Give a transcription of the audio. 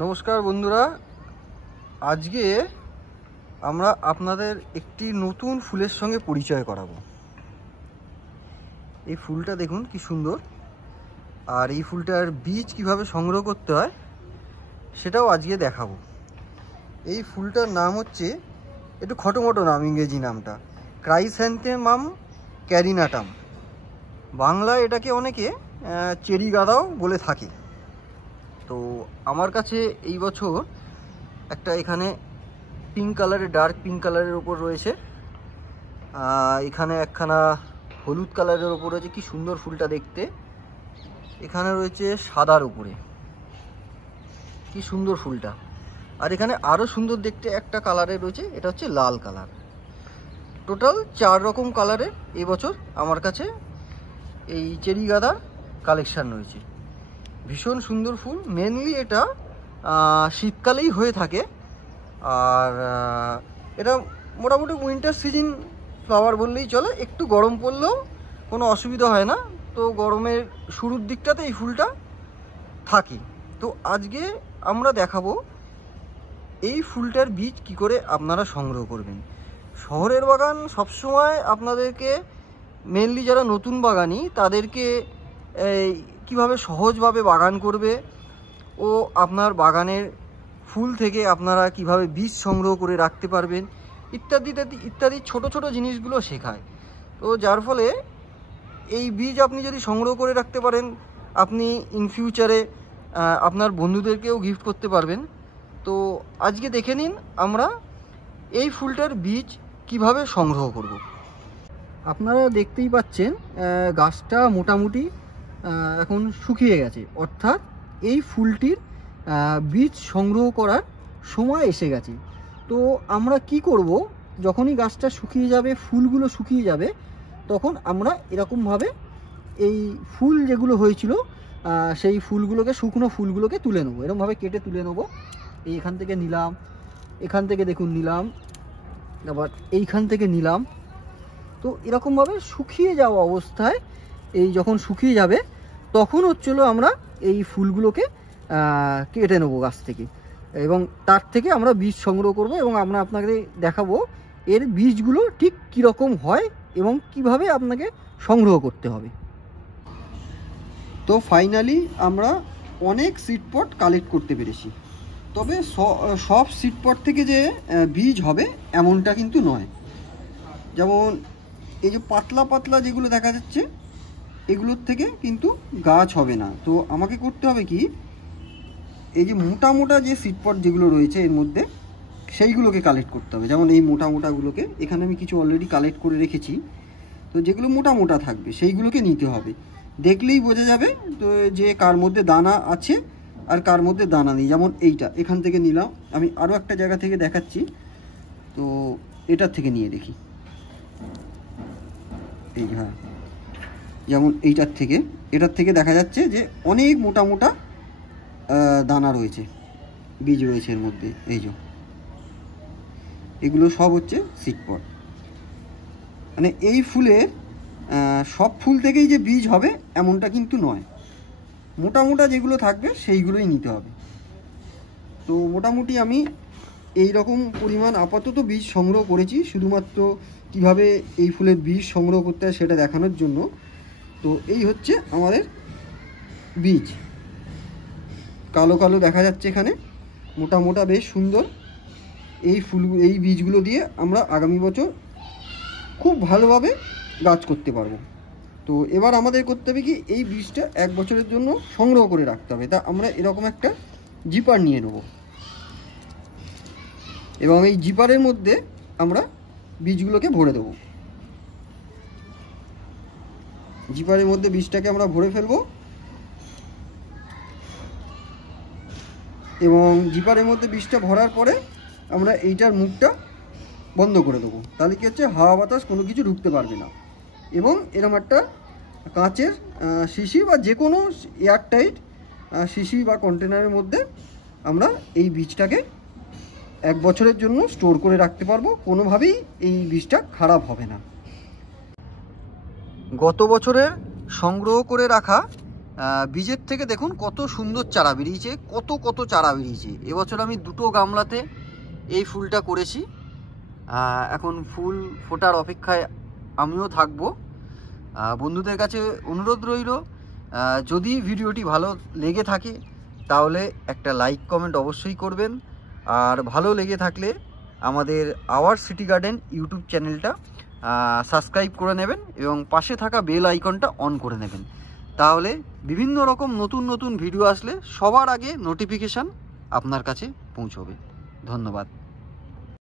নমস্কার বন্ধুরা, আজকে আমরা আপনাদের একটি নতুন ফুলের সঙ্গে পরিচয় করাবো। এই ফুলটা দেখুন কি সুন্দর, আর এই ফুলটার বীজ কিভাবে সংগ্রহ করতে হয় সেটাও আজকে দেখাবো। এই ফুলটার নাম হচ্ছে, একটু খটোমটো নাম, ইংরেজি নামটা ক্রাইস্যান্থেমাম ক্যারিনাটাম। বাংলায় এটাকে অনেকে চেরি গাঁদাও বলে থাকে। তো আমার কাছে এই বছর একটা এখানে পিঙ্ক কালারের, ডার্ক পিঙ্ক কালারের ওপর রয়েছে, এখানে একখানা হলুদ কালারের ওপর রয়েছে। কি সুন্দর ফুলটা দেখতে। এখানে রয়েছে সাদার উপরে, কি সুন্দর ফুলটা। আর এখানে আরও সুন্দর দেখতে একটা কালারের রয়েছে, এটা হচ্ছে লাল কালার। টোটাল 4 রকম কালারের এবছর আমার কাছে এই চেরি গাঁদার কালেকশান রয়েছে। ভীষণ সুন্দর ফুল। মেনলি এটা শীতকালেই হয়ে থাকে, আর এটা মোটামুটি উইন্টার সিজন ফ্লাওয়ার বললেই চলে। একটু গরম পড়লেও কোনো অসুবিধা হয় না। তো গরমের শুরুর দিকটাতে এই ফুলটা থাকে। তো আজকে আমরা দেখাবো এই ফুলটার বীজ কি করে আপনারা সংগ্রহ করবেন। শহরের বাগান সবসময় আপনাদেরকে, মেনলি যারা নতুন বাগানি তাদেরকে কিভাবে সহজভাবে বাগান করবে ও আপনার বাগানের ফুল থেকে আপনারা কিভাবে বীজ সংগ্রহ করে রাখতে পারবেন ইত্যাদি ইত্যাদি ইত্যাদি ছোটো ছোটো জিনিসগুলো শেখায়। তো যার ফলে এই বীজ আপনি যদি সংগ্রহ করে রাখতে পারেন, আপনি ইন ফিউচারে আপনার বন্ধুদেরকেও গিফট করতে পারবেন। তো আজকে দেখে নিন আমরা এই ফুলটার বীজ কিভাবে সংগ্রহ করব। আপনারা দেখতেই পাচ্ছেন গাছটা মোটামুটি এখন শুকিয়ে গেছে, অর্থাৎ এই ফুলটির বীজ সংগ্রহ করার সময় এসে গেছে। তো আমরা কি করব, যখনই গাছটা শুকিয়ে যাবে, ফুলগুলো শুকিয়ে যাবে, তখন আমরা এরকমভাবে এই ফুল যেগুলো হয়েছিল সেই ফুলগুলোকে, শুকনো ফুলগুলোকে তুলে নেবো। এরকমভাবে কেটে তুলে নেবো। এইখান থেকে নিলাম, এখান থেকে দেখুন নিলাম, আবার এইখান থেকে নিলাম। তো এরকমভাবে শুকিয়ে যাওয়া অবস্থায়, এই যখন শুকিয়ে যাবে তখন হচ্ছিল আমরা এই ফুলগুলোকে কেটে নেবো গাছ থেকে, এবং তার থেকে আমরা বীজ সংগ্রহ করব, এবং আমরা আপনাকে দেখাবো এর বীজগুলো ঠিক কীরকম হয় এবং কিভাবে আপনাকে সংগ্রহ করতে হবে। তো ফাইনালি আমরা অনেক সিড পট কালেক্ট করতে পেরেছি। তবে সব সিড পট থেকে যে বীজ হবে এমনটা কিন্তু নয়। যেমন এই যে পাতলা পাতলা যেগুলো দেখা যাচ্ছে, এগুলোর থেকে কিন্তু গাছ হবে না। তো আমাকে করতে হবে কি, এই যে মোটা মোটা যে সিড পট যেগুলো রয়েছে এর মধ্যে, সেইগুলোকে কালেক্ট করতে হবে। যেমন এই মোটা মোটাগুলোকে এখানে আমি কিছু অলরেডি কালেক্ট করে রেখেছি। তো যেগুলো মোটা মোটা থাকবে সেইগুলোকে নিতে হবে। দেখলেই বোঝা যাবে তো যে কার মধ্যে দানা আছে আর কার মধ্যে দানা নেই। যেমন এইটা এখান থেকে নিলাম, আমি আরও একটা জায়গা থেকে দেখাচ্ছি। তো এটার থেকে নিয়ে দেখি, এই হ্যাঁ, যেমন এটার থেকে দেখা যাচ্ছে যে অনেক মোটা মোটা দানা রয়েছে, বীজ রয়েছে এর মধ্যে। এই যে এগুলো সব হচ্ছে সিড পট। মানে এই ফুলের সব ফুল থেকেই যে বীজ হবে এমনটা কিন্তু নয়। মোটা মোটা যেগুলো থাকবে সেইগুলোই নিতে হবে। তো মোটামুটি আমি এই রকম পরিমাণ আপাতত বীজ সংগ্রহ করেছি, শুধুমাত্র কিভাবে এই ফুলের বীজ সংগ্রহ করতে হয় সেটা দেখানোর জন্য। তো এই হচ্ছে আমাদের বীজ, কালো কালো দেখা যাচ্ছে এখানে, মোটা মোটা, বেশ সুন্দর। এই বীজগুলো দিয়ে আমরা আগামী বছর খুব ভালোভাবে গাছ করতে পারবো। তো এবার আমাদের করতে হবে কি, এই বীজটা 1 বছরের জন্য সংগ্রহ করে রাখতে হবে। তা আমরা এরকম একটা জিপার নিয়ে নেব, এবং এই জিপারের মধ্যে আমরা বীজগুলোকে ভরে দেবো। জিপারের মধ্যে বীজটাকে আমরা ভরে ফেলবো, এবং জিপারের মধ্যে বীজটা ভরার পরে আমরা এইটার মুখটা বন্ধ করে দেবো। তাহলে কি হচ্ছে, হাওয়া বাতাস কোনো কিছু ঢুকতে পারবে না। এবং এরকম একটা কাঁচের শিশি বা যে কোনো এয়ারটাইট শিশি বা কন্টেনারের মধ্যে আমরা এই বীজটাকে 1 বছরের জন্য স্টোর করে রাখতে পারবো। কোনোভাবেই এই বীজটা খারাপ হবে না। গত বছরের সংগ্রহ করে রাখা বীজের থেকে দেখুন কত সুন্দর চারা বেরিয়েছে, কত চারা বেরিয়েছে। এবছর আমি 2টো গামলাতে এই ফুলটা করেছি। এখন ফুল ফোটার অপেক্ষায় আমিও থাকবো। বন্ধুদের কাছে অনুরোধ রইল, যদি ভিডিওটি ভালো লেগে থাকে তাহলে একটা লাইক কমেন্ট অবশ্যই করবেন। আর ভালো লেগে থাকলে আমাদের আওয়ার সিটি গার্ডেন ইউটিউব চ্যানেলটা সাবস্ক্রাইব করে নেবেন এবং পাশে থাকা বেল আইকনটা অন করে নেবেন। তাহলে বিভিন্ন রকম নতুন ভিডিও আসলে সবার আগে নোটিফিকেশান আপনার কাছে পৌঁছবে। ধন্যবাদ।